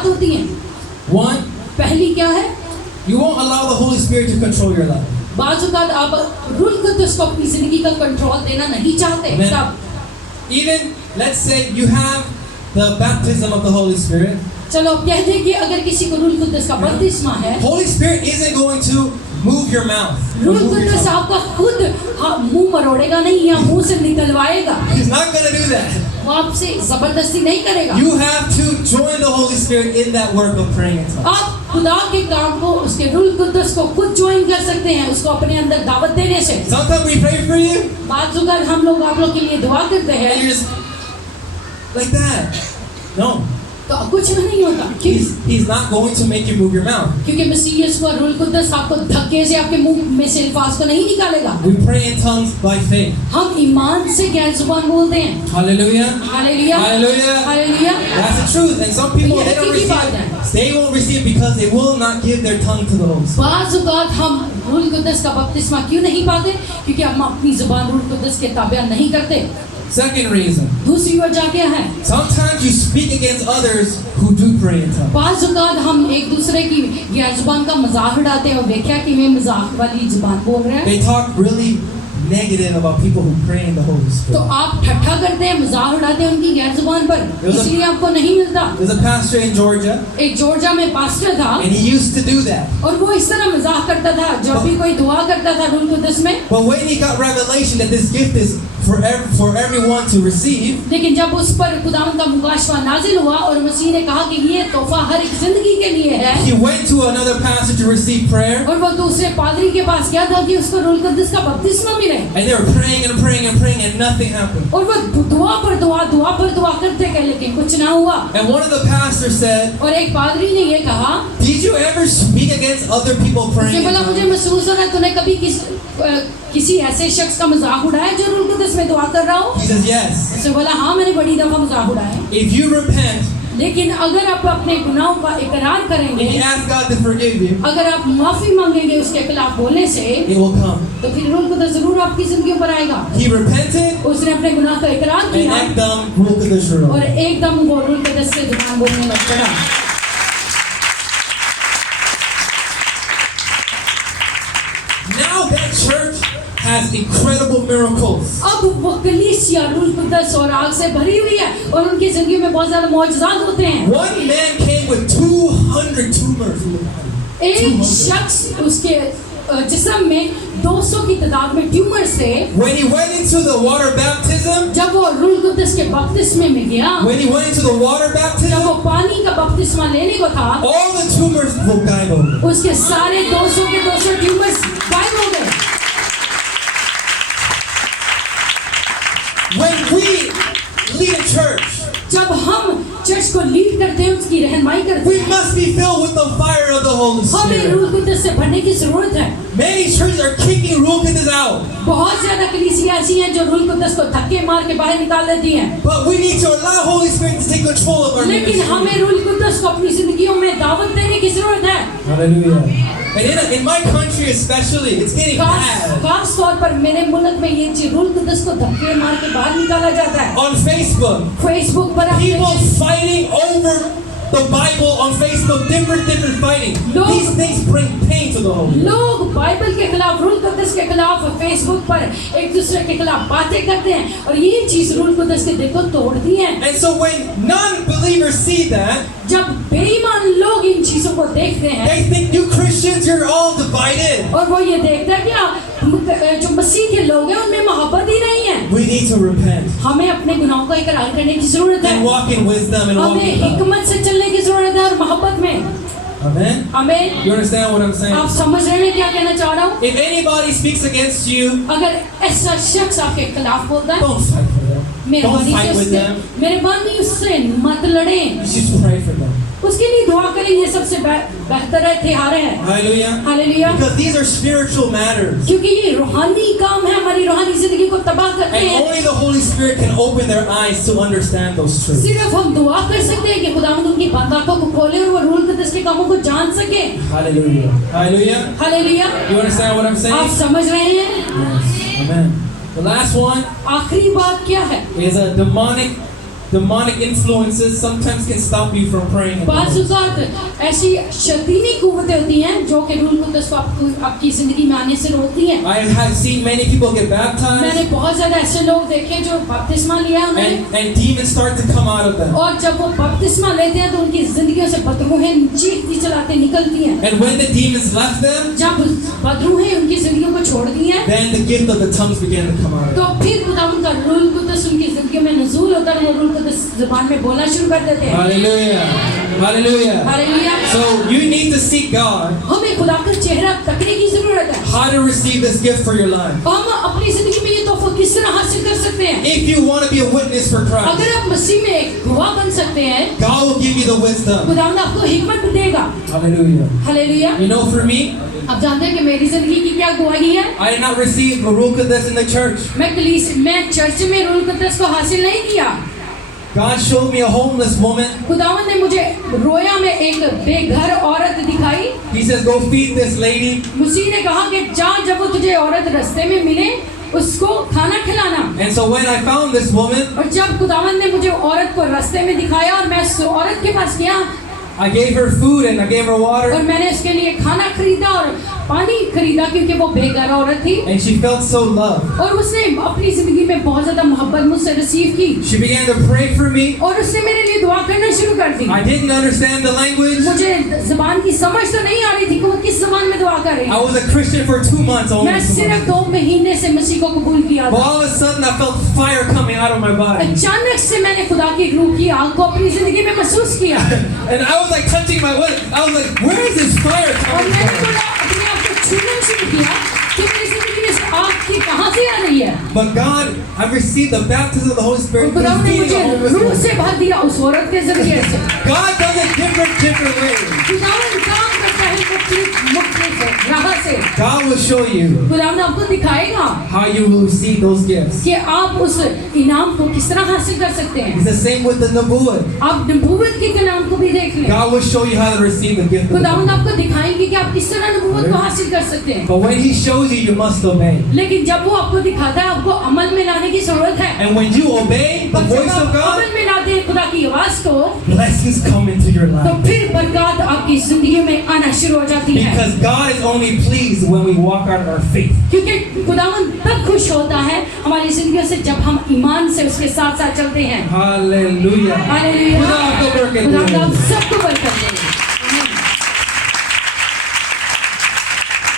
बात होती हैं। One, पहली क्या है? you won't allow the Holy Spirit to control your life. बाज़ औक़ात आप रूह कुद्दस को अपनी जिंदगी का कंट्रोल देना नहीं चाहते। Amen. तब Even, let's say you have the baptism of the Holy Spirit. चलो कह दें कि अगर किसी को रूह कुद्दस का बपतिस्मा है, Holy Spirit isn't going to move your mouth. रूह Move your कुद्दस tongue. आपका खुद मुंह मरोड़ेगा नहीं या मुंह से निकलवाएगा। He's not going to do that. वो आपसे जबरदस्ती नहीं करेगा। You have to join the Holy Spirit in that work of praying in tongues. आप खुदा के काम को, उसके रूह कुद्दस को खुद ज्वाइन कर सकते हैं, उसको अपने अंदर दावत देने से। Sometimes we pray for you, बात जुगाड़ हम लोग आप लोग के लिए दुआ करते and हैं, you're just like that. No. तो कुछ भी नहीं होता। He's not going to make you move your mouth. क्योंकि मसीह यीशु का रूह कुद्दस आपको धक्के से आपके मुंह में से अल्फाज को नहीं निकालेगा। We pray in tongues by faith. हम ईमान से गैर जुबान बोलते हैं। Hallelujah. Hallelujah, Hallelujah. Hallelujah. That's the truth. And some people, they don't receive it. They won't receive it because they will not give their tongue to the Holy Spirit. बाज़ औक़ात हम रूह कुद्दस का बपतिस्मा क्यों नहीं पाते? क्योंकि हम अपनी जुबान रूह कुद्दस के ताबे नहीं करते। Second reason. दूसरी वजह क्या है? Sometimes you speak against others who do pray in tongues. बाज़ औक़ात हम एक दूसरे की गैर जुबान का मजाक उड़ाते हैं और देखा कि वे मजाक वाली जुबान बोल रहे हैं। They talk really negative about people who pray in the Holy तो Spirit. आप ठट्ठा करते हैं, मजाक उड़ाते हैं उनकी गैर जुबान पर, इसलिए आपको नहीं मिलता। There's a pastor in Georgia, एक जॉर्जिया में पास्टर था and he used to do that. और वो इस तरह मजाक करता था जब भी कोई दुआ करता था रूह कुद्दस में। But when he got revelation that this gift is for everyone to receive, लेकिन जब उस पर खुदावंद का मुकाशवा नाजिल हुआ और मसीह ने कहा कि ये तोहफा हर एक जिंदगी के लिए है, he went to another pastor to receive prayer, और वो दूसरे पादरी के पास गया था कि उसको रूह कुद्दस का बपतिस्मा मिले, and they were praying and praying and praying, and nothing happened. और वो दुआ पर दुआ करते गए लेकिन कुछ ना हुआ। And one of the pastors said, और एक पादरी ने ये कहा, "Did you ever speak against other people praying उसने in बोला मुझे tongues?" महसूस हो रहा है तूने कभी किसी ऐसे शख्स का मजाक उड़ाया जो रूह कुद्दस में दुआ कर रहा हो? He says, "Yes. उसने बोला हाँ मैंने बड़ी दफा मजाक उड़ाया है, If you repent लेकिन अगर आप अपने गुनाहों का इकरार करेंगे, and you ask God to forgive you, अगर आप माफी मांगेंगे उसके खिलाफ बोलने से, it will come." तो फिर रूह कुद्दस जरूर आपकी जिंदगी पर आएगा। He repented, उसने अपने गुनाह का इकरार and किया ekdam Ruach HaKodesh और rose. एकदम वो रूह कुद्दस से जुबान बोलने लग पड़ा। Now that church has incredible miracles. अब वो कलीसिया रूह कुद्दस और आग से भरी हुई है और उनकी जिंदगी में बहुत ज्यादा मौजज़ात होते हैं। One man came with 200 tumors in the body. एक शख्स उसके जिस्म में 200 की तादाद में ट्यूमर से, When he went into the water baptism, जब वो रूह कुद्दस के बपतिस्मे में गया, when he went into the water जब वो baptism, पानी का बपतिस्मा लेने को था, all the tumors were gone. उसके सारे 200 के 200 ट्यूमर्स गायब हो गए। When we lead a church, जब हम चर्च को लीड करते हैं, उसकी रहनुमाई करते we हैं, must be filled with the fire of the Holy हमें Spirit. रूह कुद्दस से भरने की जरूरत है। Many churches are kicking Ruach HaKodesh out, बहुत ज्यादा कलीसिया ऐसी हैं जो रूह कुद्दस को धक्के मार के बाहर निकाल देती हैं, but we need to allow Holy Spirit to take control of our लेकिन ministry. हमें रूह कुद्दस को अपनी जिंदगियों में दावत देने की जरूरत है। Hallelujah. And in my country especially, it's getting bad. खास तौर पर मेरे मुल्क में ये चीज रूह कुद्दस को धक्के मार के बाहर निकाला जाता है। On Facebook, फेसबुक पर आप people देखिए, fighting over the Bible on Facebook, different fighting. Lord. These things bring pain to the Holy Spirit. लोग बाइबल के खिलाफ, रूह कुद्दस के खिलाफ फेसबुक पर एक दूसरे के खिलाफ बातें करते हैं और ये चीज रूह कुद्दस के दिल को तोड़ती है। And so when non-believers see that, जब बेईमान लोग इन चीजों को देखते हैं they think you Christians, you're all divided. और वो ये देखते हैं कि जो मसीह के लोग हैं उनमें मोहब्बत ही नहीं है। We need to repent हमें अपने गुनाहों का इकरार करने की जरूरत है, and walk in wisdom and walk हमें in love. हिकमत से चलने की जरूरत है और मोहब्बत में। Amen? हमें, You understand what I'm saying? आप समझ रहे हैं क्या कहना चाह रहा हूँ? If anybody speaks against you, अगर ऐसा शख्स आपके खिलाफ बोलता है, don't fight for them. Don't मेहरबानी fight से with उससे them. मेहरबानी उससे मत लड़ें, You just pray for them. उसके लिए दुआ करें, ये सबसे बेहतर है, हथियार है। Hallelujah. Hallelujah. Because these are spiritual matters. क्योंकि ये रूहानी काम है, हमारी रूहानी जिंदगी को तबाह करते And हैं। only the Holy Spirit can open their eyes to understand those truths. सिर्फ हम दुआ कर सकते हैं कि खुदावंद उनकी बंद आंखों को खोले और वो रूह कुद्दस के कामों को जान सके। Hallelujah. Hallelujah. Hallelujah. You understand what I'm आप saying? समझ रहे हैं? Yes. Amen. The last one आखिरी बात क्या है? is a demonic demonic influences sometimes can stop you from praying. बाज़ औक़ात ऐसी शैतानी कुव्वतें होती हैं जो कि रूह कुद्दस को आपकी जिंदगी में आने से रोकती हैं। I have seen many people get baptized मैंने बहुत ज़्यादा ऐसे लोग देखे जो बपतिस्मा लिया उन्होंने and demons start to come out of them. और जब वो बपतिस्मा लेते हैं तो उनकी जिंदगियों से बदरूहें चीखती चलाते निकलती हैं। And when the demons left them, जब बदरूहें उनकी जिंदगियों को छोड़ दी हैं then the gift of the tongues began to come out of तो them. फिर खुदावंद का रूह कुद्दस उनकी जिंदगियों में नुज़ूल होता है, वो रूह कुद्दस ज़बान में बोलना शुरू कर देते हैं। Hallelujah. Hallelujah. Hallelujah. So you need to seek God हमें खुदा का चेहरा तकने की जरूरत है। how to receive this gift for your life. हम अपनी जिंदगी में ये तोहफा किस तरह हासिल कर सकते हैं? If you want to be a witness for Christ, अगर आप मसीह में एक गवाह बन सकते हैं, God will give you the wisdom. खुदावंद आपको हिम्मत देगा। Hallelujah. Hallelujah. You know, for me, आप जानते हैं कि मेरी जिंदगी की क्या गवाही है? I did not receive Ruach HaKodesh in the church. मैं चर्च में रूह कुद्दस को हासिल नहीं किया। God showed me a homeless woman. खुदावंद ने मुझे रोया में एक बेघर औरत दिखाई। He says, go feed this lady. मसीह ने कहा कि जा जब वो तुझे औरत रास्ते में मिले उसको खाना खिलाना। And so when I found this woman, और जब खुदावंद ने मुझे औरत को रास्ते में दिखाया और मैं उस औरत के पास गया I gave her food and I gave her और water. मैंने उसके लिए खाना खरीदा और पानी खरीदा क्योंकि वो बेघर औरत थी And she felt so loved. और उसने अपनी जिंदगी में बहुत ज्यादा मोहब्बत मुझसे रिसीव की She began to pray for me. और उसने मेरे लिए दुआ करना शुरू कर दी। I didn't understand the language. मुझे जबान की समझ तो नहीं आ रही थी कि वो किस जबान में दुआ कर रही I है। was a Christian for 2 months only. मैं सिर्फ 2 महीने से मसीह को कबूल किया But था। all of a sudden I felt fire coming out of my body. अचानक से मैंने खुदा की रूह की आग को अपनी जिंदगी में महसूस किया And I was like touching my what? I was like, where is this fire और coming मैंने from? थोड़ा अपने आप को छूना शुरू किया कि मेरी जिंदगी में इस आग की कहाँ से आ रही है। But God, I received the baptism of the Holy Spirit खुदा through ने feeding मुझे a homeless रूह woman. से भर दिया उस औरत के जरिए से। God does it different ways. खुदावंद काम करता है मुख्तलिफ राह से। God will show you खुदावंद आपको दिखाएगा how you will receive those gifts. कि आप उस इनाम को किस तरह हासिल कर सकते हैं। It's the same with the Nabuwat. आप नबूवत के इनाम को भी देख लें। God will show you how to receive the gift. Of the खुदावंद Lord. आपको दिखाएंगे कि आप किस तरह नबूवत को हासिल कर सकते हैं। But when He shows you, you must obey. लेकिन जब वो आपको दिखाता है आपको अमल में लाने की जरूरत है। And when you obey the और जब voice of आप God, अमल में लाते हैं खुदा की आवाज को blessings come into your तो life. फिर बरकत आपकी जिंदगी में आना शुरू हो जाती है। Because God is only pleased when we walk out our faith. क्योंकि खुदावंद तब खुश होता है हमारी जिंदगियों से जब हम ईमान से उसके साथ साथ चलते हैं। Hallelujah. हालेलुया। खुदा आपको बरकत दे। खुदा आप सबको बरकत दे।